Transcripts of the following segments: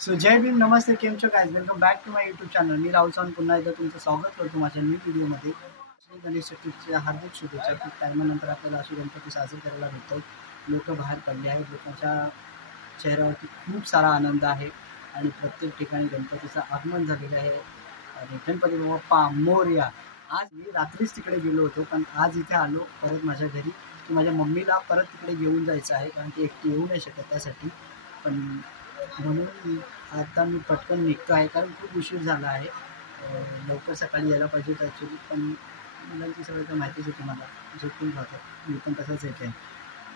So जय भीम, नमस्ते, केम छो guys, welcome back to my YouTube channel. मी राहुल सावंत पुन्हा एकदा तुमचं स्वागत करतो माझ्या न्यू व्हिडिओमध्ये. गणेश चतुर्थीच्या हार्दिक शुभेच्छा. खूप टायमानंतर आपल्याला अशी गणपती साजरे करायला भेटतो. लोक बाहेर पडले आहेत, लोकांच्या चेहऱ्यावरती खूप सारा आनंद आहे आणि प्रत्येक ठिकाणी गणपतीचं आगमन झालेलं आहे. आणि गणपती बाप्पा मोरया. आज मी रात्रीच तिकडे गेलो होतो, पण आज इथे आलो परत माझ्या घरी की माझ्या मम्मीला परत तिकडे घेऊन जायचं आहे, कारण ती एकटी येऊ नाही शकत त्यासाठी. पण म्हणून आता मी पटकन निघतो आहे, कारण खूप उशीर झाला आहे. लवकर सकाळी यायला पाहिजे होतं ॲक्च्युली, पण मुलांची सगळं तर माहितीच आहे तुम्हाला, झोपून राहतात. मी पण तसंच एक आहे,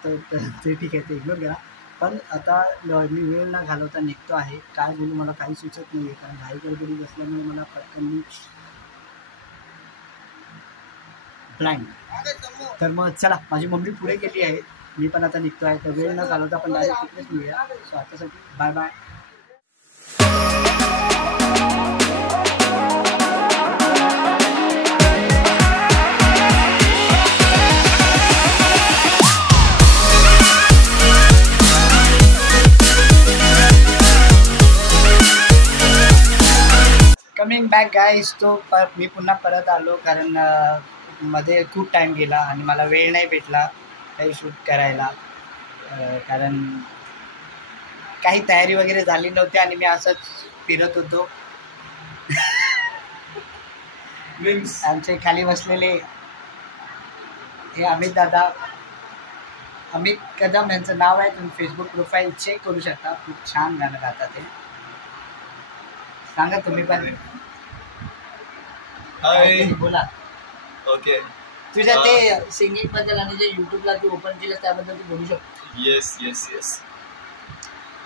तर ते ठीक आहे, ते इग्नोर करा. पण आता मी वेळ न घालवता निघतो आहे. काय बोलू मला काही सुचत नाही आहे, कारण घाई गडबडी असल्यामुळे मला पटकन मी ब्लँक. तर मग चला, माझी मम्मी पुढे गेली आहे, मी पण आता निघतो आहे. तर वेळ न घालवता आपण डायरेक्ट तिकडेच मिळूया. सो आतासाठी bye bye. Coming back guys. तो मी पुन्हा परत आलो, कारण मध्ये खूप टाईम गेला आणि मला वेळ नाही भेटला काही शूट करायला, कारण काही तयारी वगैरे झाली नव्हती आणि मी असंच फिरत होतो. आमचे खाली बसलेले हे अमित दादा, अमित कदम यांचं नाव आहे. तुम्ही फेसबुक प्रोफाईल चेक करू शकता. खूप छान गाणं गातात ते. सांगा तुम्ही पण. बोला. ओके, तुझ्या ते सिंगिंग बद्दल आणि जे युट्यूबला तू ओपन केलं त्याबद्दल तू बोलू शकतो. येस.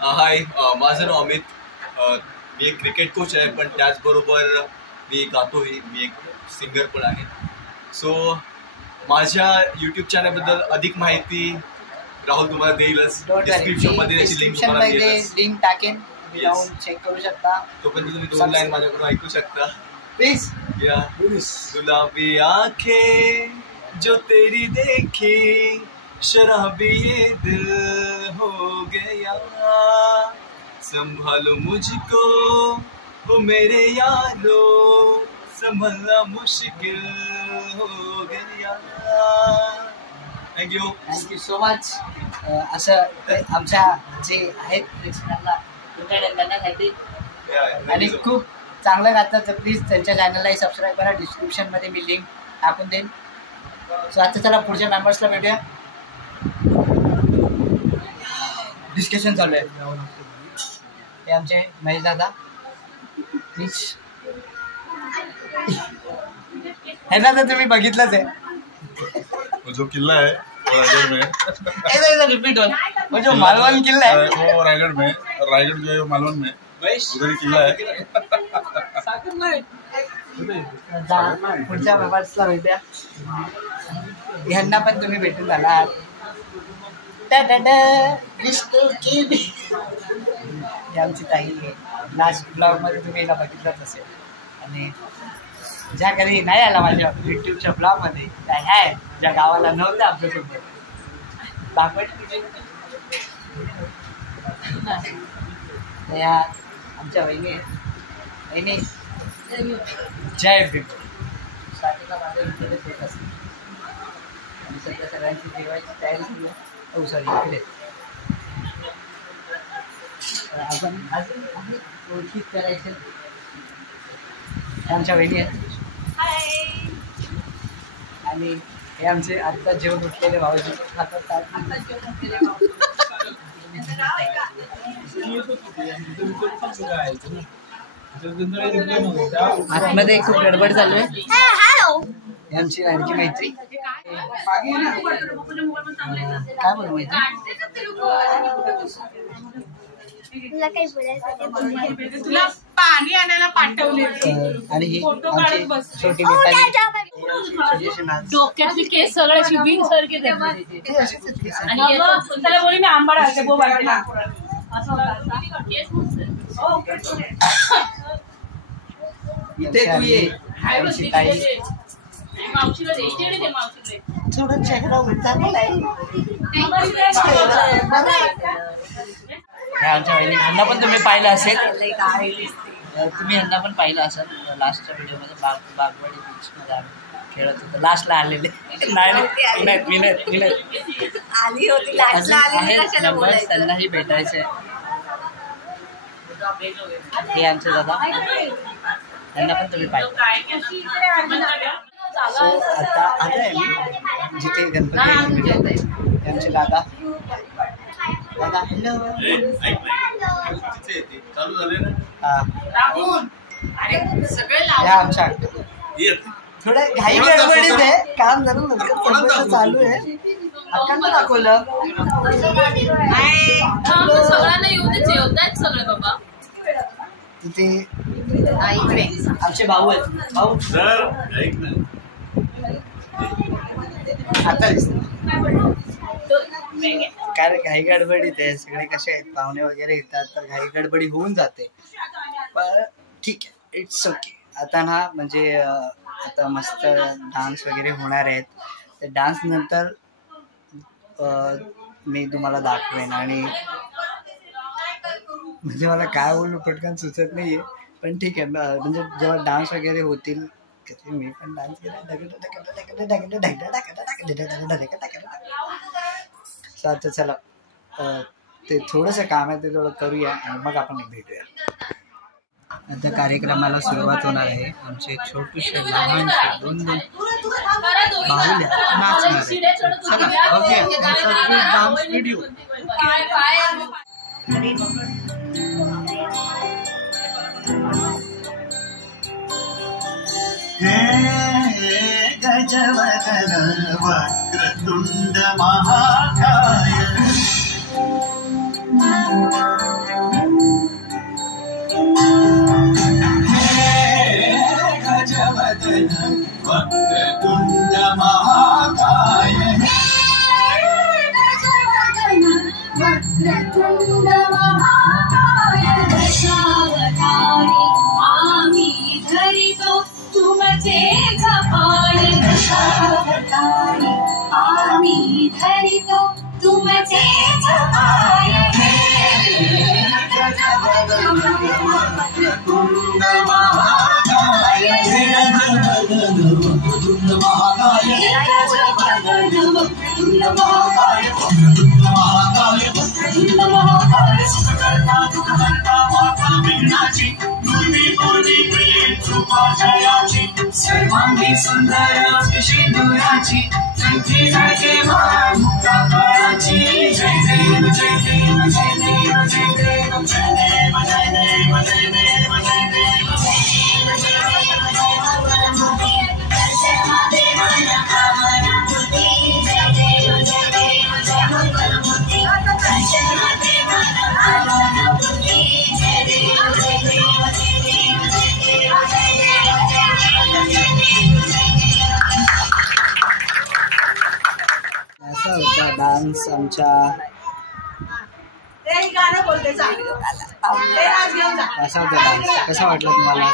हाय, माझं नाव अमित. मी एक क्रिकेट कोच आहे, पण त्याचबरोबर मी गातोही. मी एक सिंगर पण आहे. सो माझ्या यूट्यूब चॅनलबद्दल अधिक माहिती राहुल तुम्हाला देईलच. डिस्क्रिप्शनमध्ये त्याची लिंक तुम्हाला देईलच. लिंक टाकेन, जाऊन चेक करू शकता. तोपर्यंत तुम्ही 2 लाईन माझ्याकडून ऐकू शकता प्लीज. गुलाबी आंखें जो तेरी देखी, शराबी ये दिल हो गया, संभालो मुझको वो मेरे यारो, संभालना मुश्किल हो गया. Thank you so much. असं आमच्या जे आहेत प्रेक्षकांना करण्यासाठी आणि खूप चांगलं गातात, तर प्लीज त्यांच्या चॅनललाही सबस्क्राईब करा. डिस्क्रिप्शनमध्ये मी लिंक टाकून देईन. सो आता चला पुढच्या मेंबर्सला भेटूया. डिस्कशन चालू आहे. हे आमचे महेश दादा. प्लीज. हे दादा तुम्ही बघितलंच आहे जो किला है वो रायगढ़ में. रिपीट हो. वो जो मालवन किला है वो रायगढ़ में. रायगढ़ जो है वो मालवन में, उधर ही किला है. पुढच्या मेंबर्सला भेटूया. ह्यांना पण तुम्ही भेटून झाला. आमची ताई लास्ट ब्लॉगमध्ये तुम्ही याला बघितलंच असेल. आणि ज्या कधी नाही आला माझ्या युट्यूबच्या ब्लॉगमध्ये, काय आहे ज्या गावाला नव्हतं आमच्यासोबत या आमच्या वहिनी जय भीम. स्टार्टिंगला माझ्या इंटरव्ह्यूच येत असते आणि सध्या सगळ्यांची जेवायची तयारी सुरू आहे. सॉरी, इकडे आपण अजून ओळखीत करायचं. आमच्या वहिनी आहेत. आणि हे आमचे आत्ता जेवण उठलेले भाऊजी खातात. आतमध्ये खूप गडबड चालू आहे. आमची आणखी मैत्री. काय बोलू मैत्री? तुला पाणी आणायला पाठवले आणि ही आमची छोटी मित्रांनी डोक्यातले केस सगळे शिविंग सारखे त्याला बोली मी आंबा इथे तू ये. आमची ताई मावशीला द्यायचे मावशीला थोडं चेहरा चांगला आहे. ह्या आमच्या वहिनी. ह्यांना पण तुम्ही पाहिलं असेल, तुम्ही ह्यांना पण पाहिलं असेल लास्टच्या व्हिडिओमध्ये. बागवाडी बीचमध्ये आम्ही खेळत होतो. लास्टला आलेले आली होती लास्टला आली कशाला बोलायचं. त्यांनाही भेटायचंय. हे आमचे दादा, त्यांना पण तुम्ही पाहिलं. सो आता आहे मी जिथे गणपती आमचे दादा. दादा हॅलो. चालू झाले ना. या आमच्या थोडं घाई गडबडीत आहे काम जरा लवकर चालू आहे. अक्कांना दाखवलं सगळ्यांना येऊ दे, जेवतायत सगळे बाबा. तिथे आमचे भाऊ आहेत. भाऊ सर ऐक ना. आता काय घाई गडबडीत आहे. सगळे कसे आहेत, पाहुणे वगैरे येतात तर घाई गडबडी होऊन जाते. पण ठीक आहे, इट्स ओके. आता ना म्हणजे आता मस्त डान्स वगैरे होणार आहेत. तर डान्स नंतर मी तुम्हाला दाखवेन. आणि म्हणजे मला काय बोलू पटकन सुचत नाहीये. पण ठीक आहे, म्हणजे जेव्हा डान्स वगैरे होतील मी पण डान्स केला. आता चला, ते थोडंसं काम आहे ते थोडं करूया आणि मग आपण भेटूया. आता कार्यक्रमाला सुरुवात होणार आहे. आमचे छोटेसे लहानसे दोन बाहुल्या नाचणार आहे. चला बघूया डान्स व्हिडिओ. हे गजवदन वक्रतुंड महाकाय गजवदन वक्रतुंड महाकाय वक्रतुंड महाकाय दशावतारी आम्ही धरितो तुमचे झपाय. दशावतारी आम्ही धरितो तुमचे झपाय. वक्रतुंड महाकाय वक्रतुंड महाकाय वक्रतुंड महाकाय वक्रतुंड महाकाय वक्रतुंड महाकाय सुखकर्ता दुःखहर्ता माता विघ्नाची दुर्वी पूर्वी प्रिय कृपा जयाची सर्वांगी सुंदर सिंदुराची संधी जय मुक्ता फळाची. जय देव जय देव जय देव जय देव जय देव जय देव जय देव जय देव असा होता डान्स आमच्या. कसा होता डान्स, कसा वाटला तुम्हाला?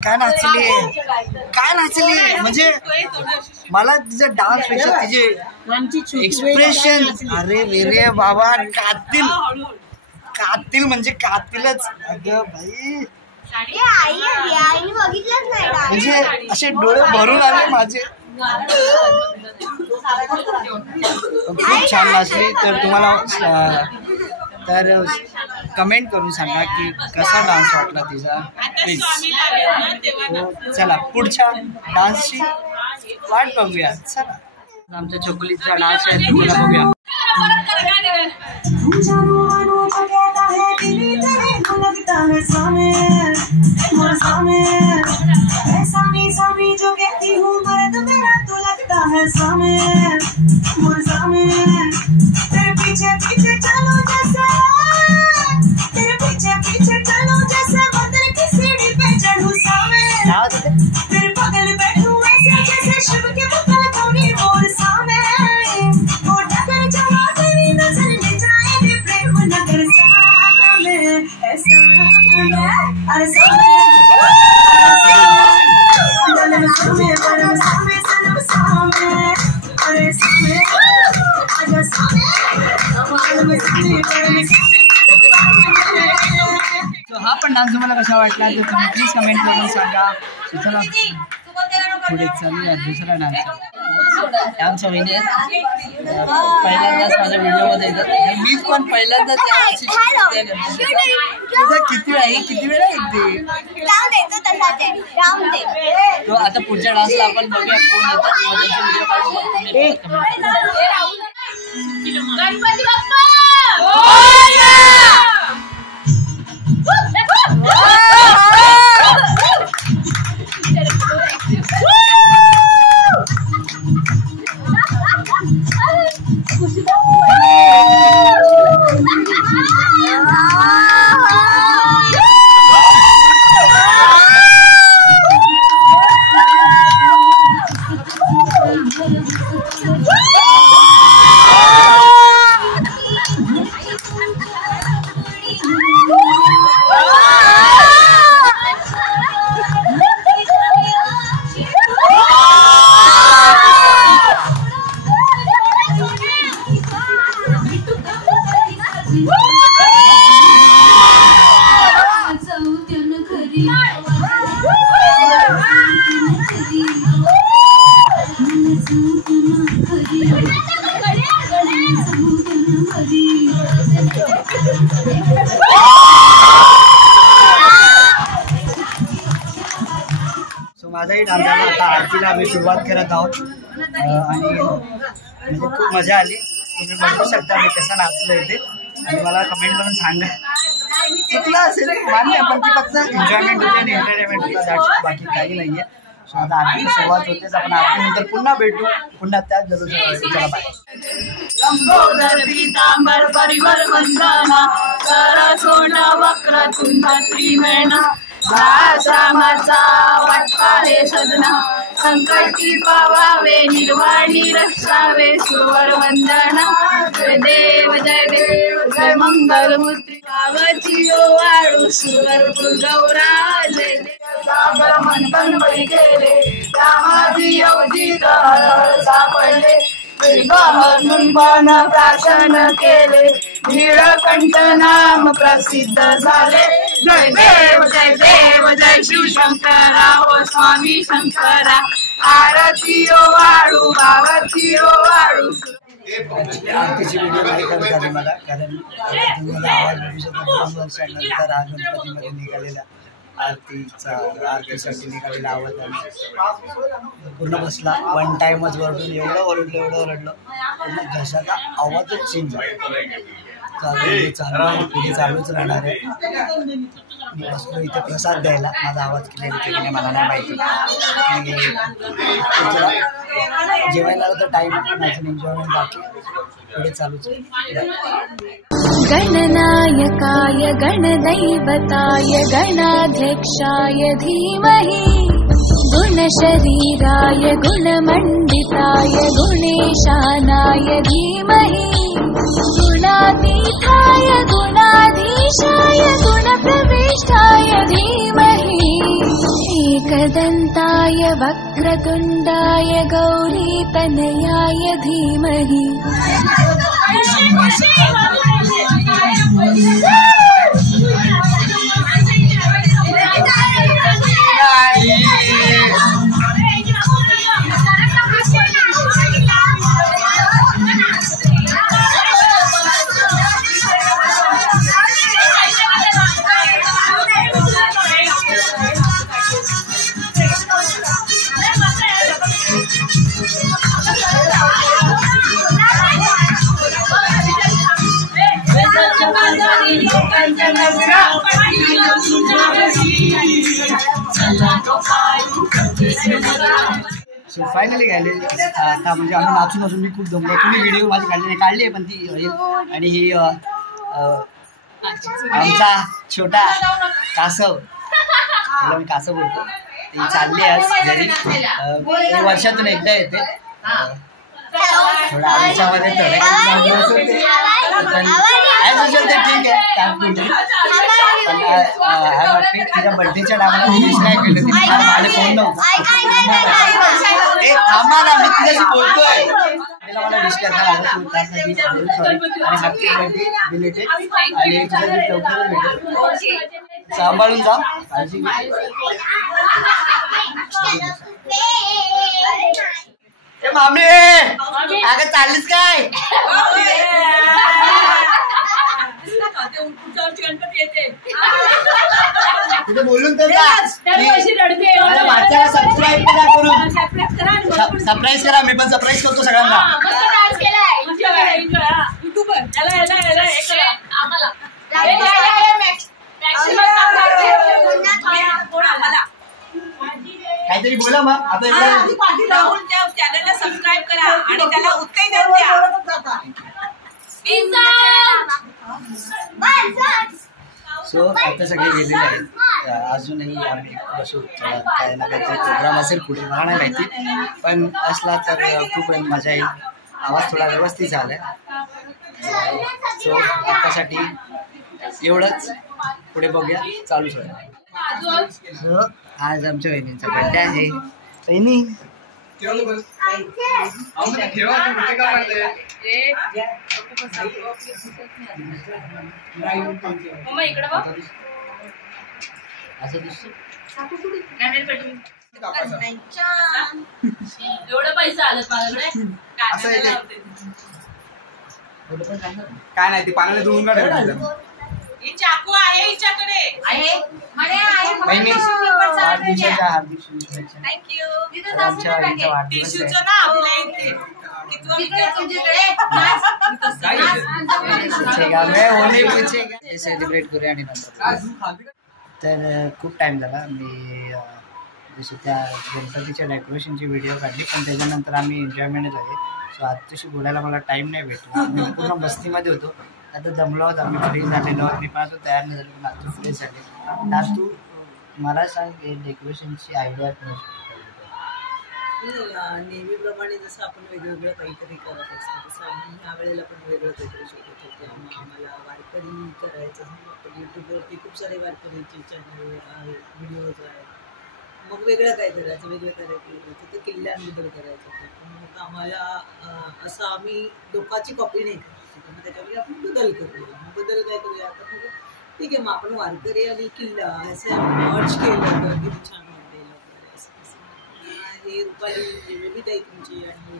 काय नाचली म्हणजे मला तिचा डान्स पेक्षा तिचे एक्सप्रेशन, अरे वेरे बाबा, कातील म्हणजे कातीलच. अगं बाई म्हणजे असे डोळे भरून आले माझे. खूप छान नाचली. तर तुम्हाला तर कमेंट करून सांगा की कसा डान्स वाटला तिचा प्लीज. चला पुढच्या डान्सची वाट बघूया. चला आमच्या चोकलीचा डान्स आहे तुम्हाला बघूया. जो कहती हूँ मर्द मेरा तो लगता है सामे तेरे पीछे पीछे चलो जैसे, तेरे पीछे पीछे चलो जैसे मंदिर की सीढ़ी पे चढ़ूं सामे, तेरे बगल बैठूं ऐसे जैसे शिव के बगल थोड़ी और सामे, वो डगर जमा तेरी नजर ले जाएगी प्रेम नगर सामे, ऐसा अरे सामे तो हा पण डान्स तुम्हाला कसा वाटला ते तुम्ही प्लीज कमेंट करून सांगा. चला पुढे चालूया दुसरा डान्स. आमच्या वहिनी पहिल्यांदाच माझ्या व्हिडिओमध्ये येतात. मीच पण पहिल्यांदाच किती वेळा येते तो. आता पुढच्या डान्सला आपण बघूया कोण येतात. गणपती बाप्पा माझाही डान्स झाला. आता आरतीला आम्ही सुरुवात करत आहोत आणि म्हणजे खूप मजा आली. तुम्ही बघू शकता मी कसं नाचलो इथे आणि मला कमेंट करून सांगा. चुकलं असेल मान्य, पण ती फक्त एन्जॉयमेंट होती आणि एंटरटेनमेंट होता, दॅट्स बाकी काही नाहीये. सो आता आरतीला सुरुवात होतेच. आपण आरतीनंतर पुन्हा भेटू, पुन्हा त्याच जरूर. चला बाय. लंबोदर पीतांबर परिवर वंदना सरसोना वक्रतुंड त्रिमेना रामाचा वाटपा रे सदना संकटी पावावे निर्वाणी रक्षावे सुवर वंदना जय देव जय मंगल मूर्ती पावची वाळू सुवर गौरा जय देव मंथन बळी केले त्यामाधी अवधीत सापडले पण प्राशन केले नीळकंठ नाम प्रसिद्ध झाले जय देव जय शिवशंकरा हो स्वामी शंकरा आरती ओ वाळू आरती ओ वाळू. आरतीची व्हिडिओ नाही करत झाली मला, कारण तुम्हाला आवाज बघू शकतो. 2 वर्षानंतर हा गणपतीमध्ये निघालेला आरतीसाठी निघालेला आवाज आणि पूर्ण बसला. 1 टाइमच वरडून एवढं ओरडलो पूर्ण घशाचा आवाजच चेंज झाला. पुढे चालूच राहणार आहे. मी बसलो इथे प्रसाद द्यायला. माझा आवाज क्लिअर येते की नाही मला नाही माहिती. जेवायला तर टाईम माझं एन्जॉयमेंट बाकी पुढे चालूच. गणनायकाय गणदैवताय गणाध्यक्षाय धीमहि गुणशरीराय गुणमण्डिताय गुणेशानाय धीमहि गुणातीताय गुणाधीशाय गुणप्रविष्टाय धीमहि एकदन्ताय वक्रतुण्डाय गौरीतनयाय धीमहि फायनली गायले आता म्हणजे आम्ही नाचून असून मी खूप दमलो. तुम्ही व्हिडिओ माझी काढली आहे पण ती येईल. आणि ही आमचा छोटा कासव, मी कासव बोलतो, ती चालली आज घरी. वर्षातून एकदा येते. थोडा आमच्यामध्ये तर ठीक आहे. वाटते तिच्या बर्थडेच्या टायमाला विश नाही केलं तिने, माझे फोन नव्हता. थांबा ना, मी तिच्याशी बोलतोय. तिला मला विश करता आलं तू त्यासाठी सॉरी आणि हॅपी बर्थडे बिलेटेड. आणि तुझ्या लवकर भेटेल. सांभाळून जा, काळजी घे. ए मामी अगं चाललीस काय? तिथे बोलून तर सबस्क्राईब करा, करून सरप्राईज करा. मी पण सरप्राईज करतो सगळ्यांना. काहीतरी बोला मग आता. चॅनलला सबस्क्राईब करा आणि त्याला उत्तेजन द्या. सो आता सगळे गेलेले आहेत. अजूनही आम्ही बसू, काही ना काहीतरी प्रोग्राम असेल पुढे, मला नाही माहिती, पण असला तर खूप मजा येईल. आवाज थोडा व्यवस्थित झाला आहे. सो आतासाठी एवढंच, पुढे बघूया, चालूच होईल. सो आज आमच्या वहिनींचा बर्थडे आहे. वहिनी असं दिसतो एवढं पैसा आलं माझ्याकडे. काय नाही, ती पाण्याने धुवून काढायचं. चाकू आहे हिच्याकडे. वहिनी वाढदिवसाच्या हार्दिक शुभेच्छा. थँक्यू. आमच्या वहिनीचा वाढदिवस टिश्यूचं ना आपल्या इथे सेलिब्रेट करूया. आणि नंतर तर खूप टाइम झाला. मी जशी त्या गणपतीच्या डेकोरेशनची व्हिडिओ काढली, पण त्याच्यानंतर आम्ही एन्जॉयमेंट झाले. सो आजच्याशी बोलायला मला टाईम नाही भेटला. मी पूर्ण मस्तीमध्ये होतो. आता दमलो आहोत, आम्ही फ्रेश झालेलो आहोत. मी पण आता तयार नाही झालो, पण आता फ्रेश झाले. तू मला सांग, डेकोरेशनची आयडिया नेहमीप्रमाणे जसं आपण वेगवेगळं काहीतरी करत असतो, तसं आम्ही ह्या वेळेला पण वेगळं काहीतरी शोधत होतो. आम्हाला वारकरी करायचं. यूट्यूबवरती खूप सारे वारकरीचे चॅनल आहे, व्हिडिओज आहेत. मग वेगळं काय करायचं, वेगळं करायचं तर किल्ल्यांबद्दल करायचं होतं. मग आम्हाला असं आम्ही लोकांची कॉपी नाही करायची, तर मग त्याच्यामध्ये आपण बदल करूया. बदल काय करूया आता, मग ठीक आहे, मग आपण वारकरी आणि किल्ला असं मर्ज केलं तर किती छान वाटेल वगैरे असं. हे रुपाली ताई तुमची आणि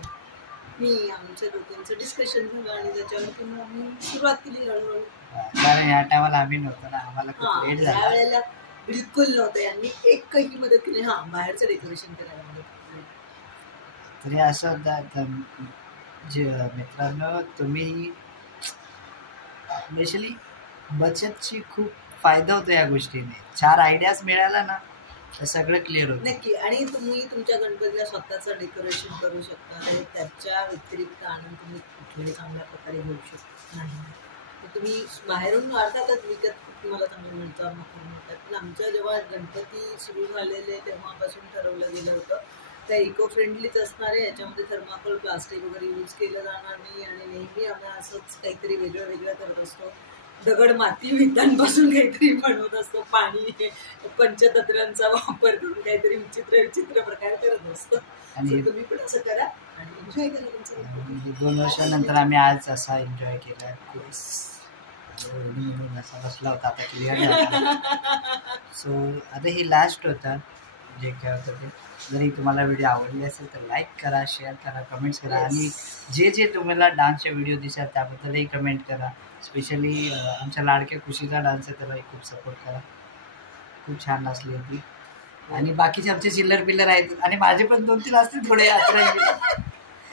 मी आमच्या दोघांचं डिस्कशन झालं आणि त्याच्यावरती मग आम्ही सुरुवात केली हळूहळू. कारण या टायमाला आम्ही नव्हतो ना, आम्हाला खूप लेट झाला. त्यावेळेला बिलकुल नव्हतं. यांनी एकही मदत केली, बाहेरचं डेकोरेशन करायला मदत केली. तरी असं जे मित्रांनो, तुम्ही स्पेशली बचतची खूप फायदा होतो या गोष्टीने. 4 आयडियाज मिळाला ना तर सगळं क्लिअर होतं. नक्की. आणि तुम्ही तुमच्या गणपतीला स्वतःचं डेकोरेशन करू शकता आणि त्याच्या व्यतिरिक्त आनंद तुम्ही कुठल्याही चांगल्या प्रकारे घेऊ शकत नाही. तर तुम्ही बाहेरून अर्थातच विकत तुम्हाला चांगलं मिळतं, मिळतात. पण आमच्या जेव्हा गणपती सुरू झालेले तेव्हापासून ठरवलं गेलं होतं त्या इको फ्रेंडलीच असणार आहे. याच्यामध्ये थर्माकोल प्लास्टिक वगैरे यूज केलं जाणार नाही. आणि नेहमी आम्ही असंच काहीतरी वेगळं वेगळं करत असतो. दगड माती विटांपासून काहीतरी बनवत असतो, पाणी पंचतत्वांचा वापर करून काहीतरी विचित्र विचित्र प्रकार करत असतो. आणि तुम्ही पण असं करा आणि एन्जॉय करा तुमचं. 2 वर्षानंतर आम्ही आज असा एन्जॉय केला. असा बसला होता, आता क्लिअर. सो आता ही लास्ट होता जे काय होतं ते. जरी तुम्हाला व्हिडिओ आवडली असेल तर लाईक करा, शेअर करा, कमेंट्स करा. आणि जे जे तुम्हाला डान्सचे व्हिडिओ दिसतात त्याबद्दलही कमेंट करा. स्पेशली आमच्या लाडक्या खुशीचा डान्स आहे त्यालाही खूप सपोर्ट करा. खूप छान नाचली होती. आणि बाकीचे आमचे चिल्लर पिल्लर आहेत आणि माझे पण 2-3 असतील थोडे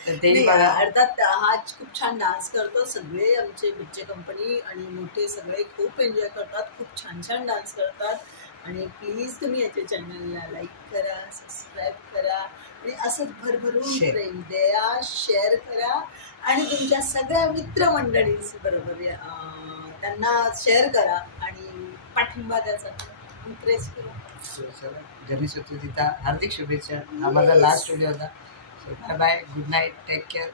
तर तेही बघा. अर्थात हा खूप छान डान्स करतो. सगळे आमचे बिच्चे कंपनी आणि मोठे सगळे खूप एन्जॉय करतात, खूप छान छान डान्स करतात. आणि प्लीज तुम्ही याच्या चॅनलला लाईक करा, सबस्क्राईब करा आणि असंच भरभरून प्रेम द्या, शेअर करा आणि तुमच्या सगळ्या मित्रमंडळींबरोबर त्यांना शेअर करा आणि पाठिंबा द्यायचा, एन्करेज करा. गणेश चतुर्थीचा हार्दिक शुभेच्छा. हा माझा लास्ट व्हिडिओ होता. Bye bye, good night, take care.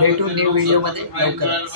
भेटू न्यू व्हिडिओमध्ये लवकर.